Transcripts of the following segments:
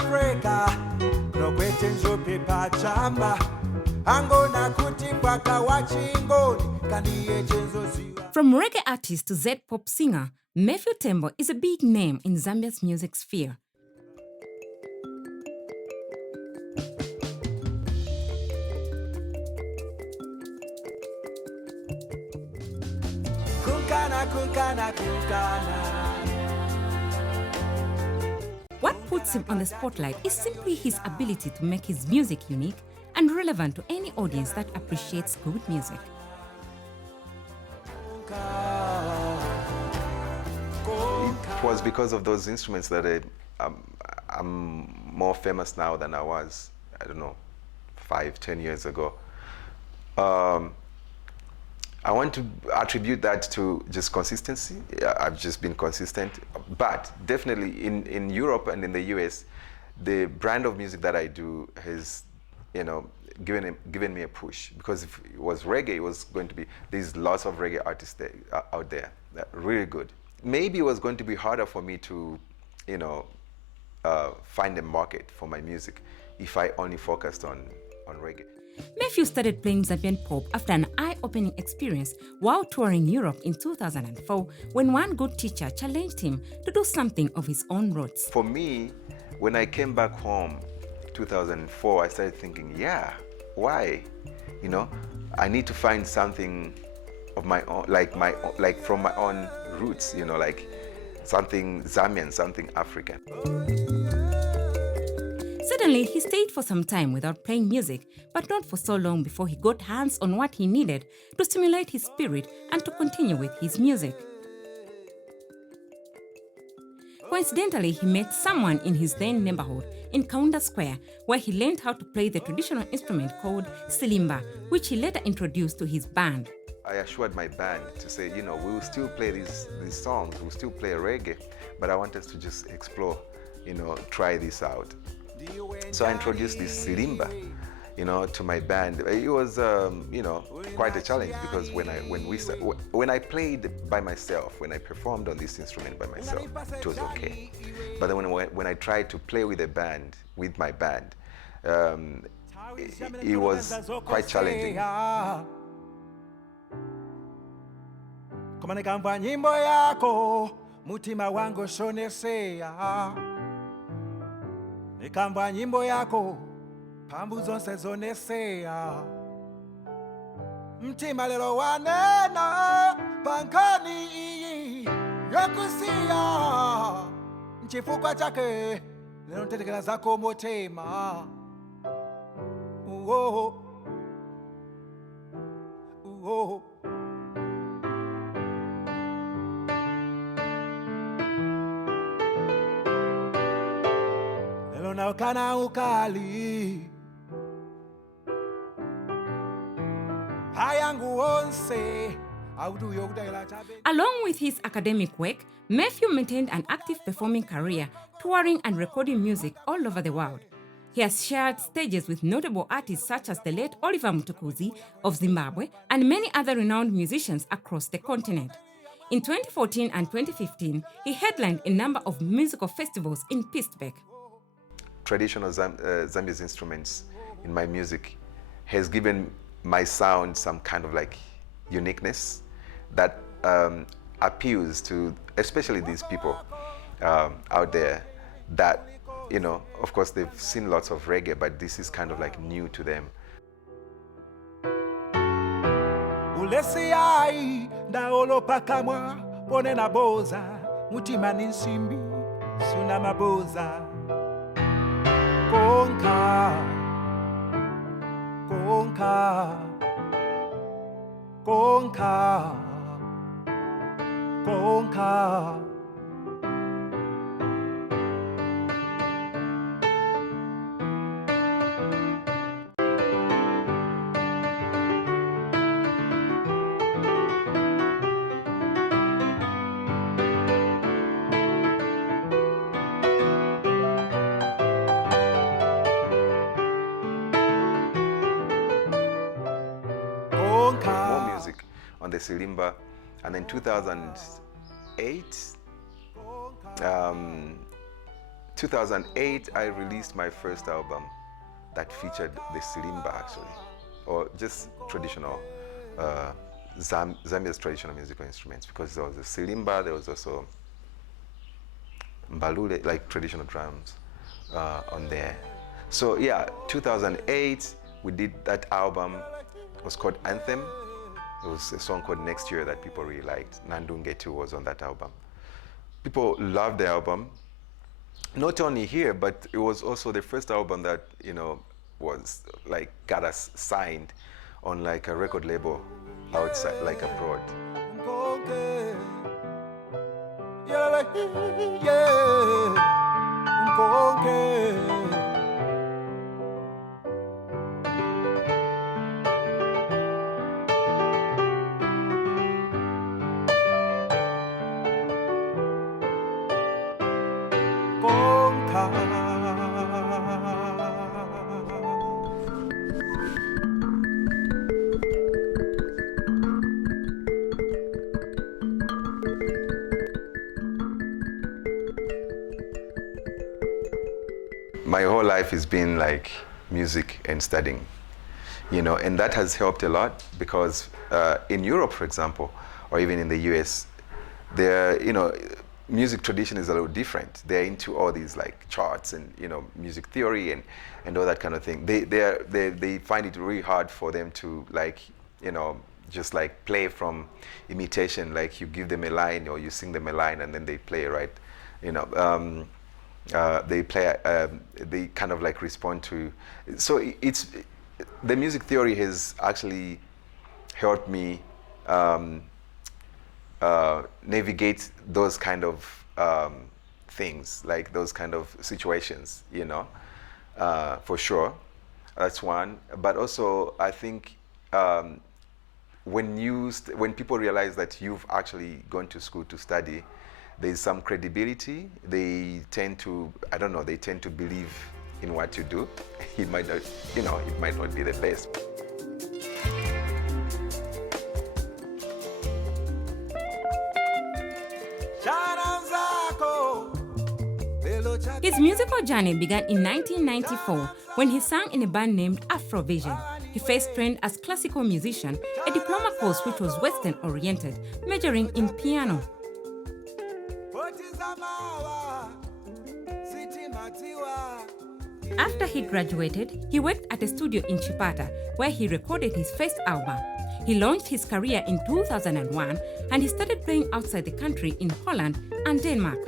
Africa nokwete njope pachamba angona kuti mpaka wachingoni kandiye chenzoziwa. From reggae artist to Z-pop singer, Mathews Tembo is a big name in Zambia's music sphere. What puts him on the spotlight is simply his ability to make his music unique and relevant to any audience that appreciates good music. It was because of those instruments that I'm more famous now than I was, I don't know, 5-10 years ago. I want to attribute that to just consistency. I've just been consistent, but definitely in Europe and in the US, the brand of music that I do has, given me a push, because if it was reggae, it was going to be, there's lots of reggae artists out there that are really good. Maybe it was going to be harder for me to, find a market for my music if I only focused on reggae. Mathews started playing Zambian Pop after an eye-opening experience while touring Europe in 2004, when one good teacher challenged him to do something of his own roots. For me, when I came back home, 2004, I started thinking, yeah, why? I need to find something of my own, like from my own roots, like something Zambian, something African. Suddenly, he stayed for some time without playing music, but not for so long before he got hands on what he needed to stimulate his spirit and to continue with his music. Coincidentally, he met someone in his then neighborhood in Kaunda Square, where he learned how to play the traditional instrument called silimba, which he later introduced to his band. I assured my band to say, we will still play these songs, we'll still play reggae, but I want us to just explore, try this out. So I introduced this silimba, to my band. It was, quite a challenge, because when I played by myself, when I performed on this instrument by myself, it was okay. But then when I tried to play with my band, it was quite challenging. Nyimbo yako mutima wangu shonesea, nikamba nyimbo yako pambu zonse zonesea, mtima lelo wanena pankani iyi yokusia, nchifukwa chake lelo ntetekela zako motema. Ukali Along with his academic work, Mathews maintained an active performing career, touring and recording music all over the world. He has shared stages with notable artists such as the late Oliver Mtukudzi of Zimbabwe and many other renowned musicians across the continent. In 2014 and 2015, he headlined a number of musical festivals in Pittsburgh. Traditional Zambian instruments in my music has given my sound some kind of uniqueness that appeals to especially these people out there that, of course they've seen lots of reggae, but this is kind of new to them. Ulesiai ndaolo pakamwa pone na boza mutima ninsimbi suna maboza. Konka, konka, konka, konka. More music on the silimba, and then 2008 2008, I released my first album that featured the sirimba, actually, or just traditional, Zambia's traditional musical instruments, because there was a sirimba, there was also mbalule, like traditional drums on there. So yeah, 2008, we did that album. It was called Anthem. There was a song called Next Year that people really liked. Nandunge too was on that album. People loved the album. Not only here, but it was also the first album that, you know, was like got us signed on like a record label outside, like abroad. My whole life has been like music and studying, you know, and that has helped a lot because in Europe, for example, or even in the US, there, you know, music tradition is a little different. They're into all these like charts and, you know, music theory and all that kind of thing. They find it really hard for them to like, you know, just like play from imitation, like you give them a line or you sing them a line and then they play, right? You know, they play, they kind of like respond to. So it's, the music theory has actually helped me navigate those kind of things, like those kind of situations, you know, for sure. That's one. But also, I think when people realize that you've actually gone to school to study, there's some credibility. They tend to, I don't know, they tend to believe in what you do. It might not, you know, it might not be the best. His musical journey began in 1994 when he sang in a band named Afrovision. He first trained as classical musician, a diploma course which was Western-oriented, majoring in piano. After he graduated, he worked at a studio in Chipata, where he recorded his first album. He launched his career in 2001, and he started playing outside the country in Holland and Denmark.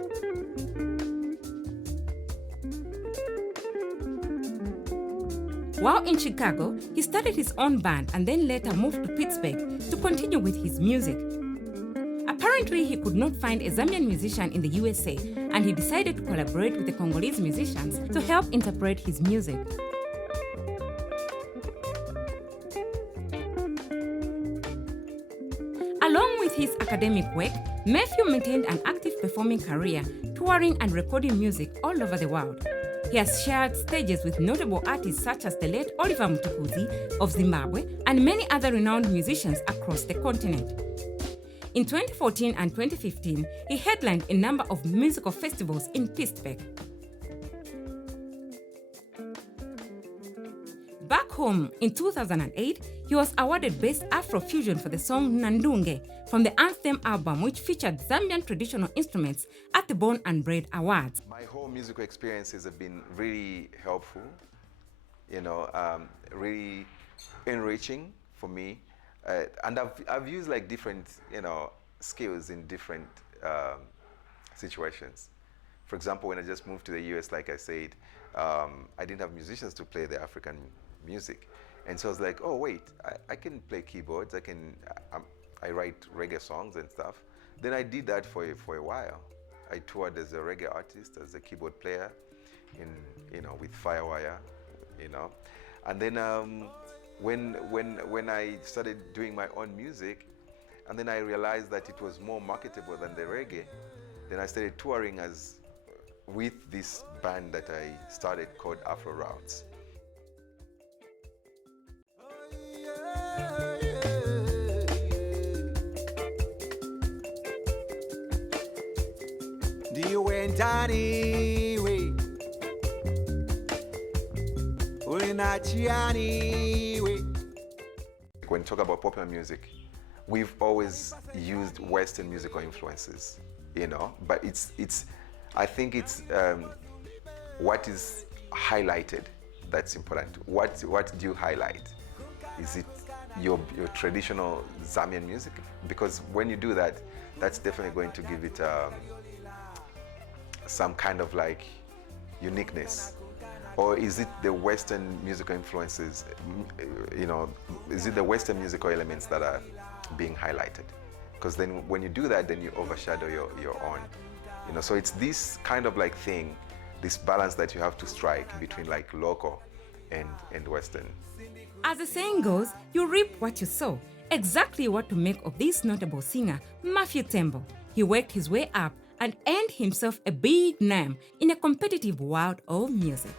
While in Chicago, he started his own band and then later moved to Pittsburgh to continue with his music. Apparently, he could not find a Zambian musician in the USA, and he decided to collaborate with the Congolese musicians to help interpret his music. Along with his academic work, Mathews maintained an active performing career, touring and recording music all over the world. He has shared stages with notable artists such as the late Oliver Mtukudzi of Zimbabwe and many other renowned musicians across the continent. In 2014 and 2015, he headlined a number of musical festivals in Pittsburgh. Back home in 2008, he was awarded Best Afrofusion for the song Nandunge from the Anthem album, which featured Zambian traditional instruments at the Born and Bred Awards. My whole musical experiences have been really helpful, you know, really enriching for me. And I've used like different, you know, skills in different situations. For example, when I just moved to the US, like I said, I didn't have musicians to play the African music. And so I was like, oh wait, I can play keyboards, I write reggae songs and stuff. Then I did that for a while. I toured as a reggae artist, as a keyboard player, with Firewire, you know. And then when I started doing my own music, and then I realized that it was more marketable than the reggae, then I started touring with this band that I started called Afro Routes. Do you went anyway? ulina chiani we. When you talk about popular music, we've always used Western musical influences, you know, but I think it's what is highlighted that's important. What do you highlight? Is it your traditional Zambian music? Because when you do that, that's definitely going to give it some kind of like uniqueness. Or is it the Western musical influences, you know, is it the Western musical elements that are being highlighted? Because then when you do that, then you overshadow your own, you know. So it's this kind of like thing, this balance that you have to strike between like local and Western. As the saying goes, you reap what you sow. Exactly what to make of this notable singer, Mathews Tembo. He worked his way up and earned himself a big name in a competitive world of music.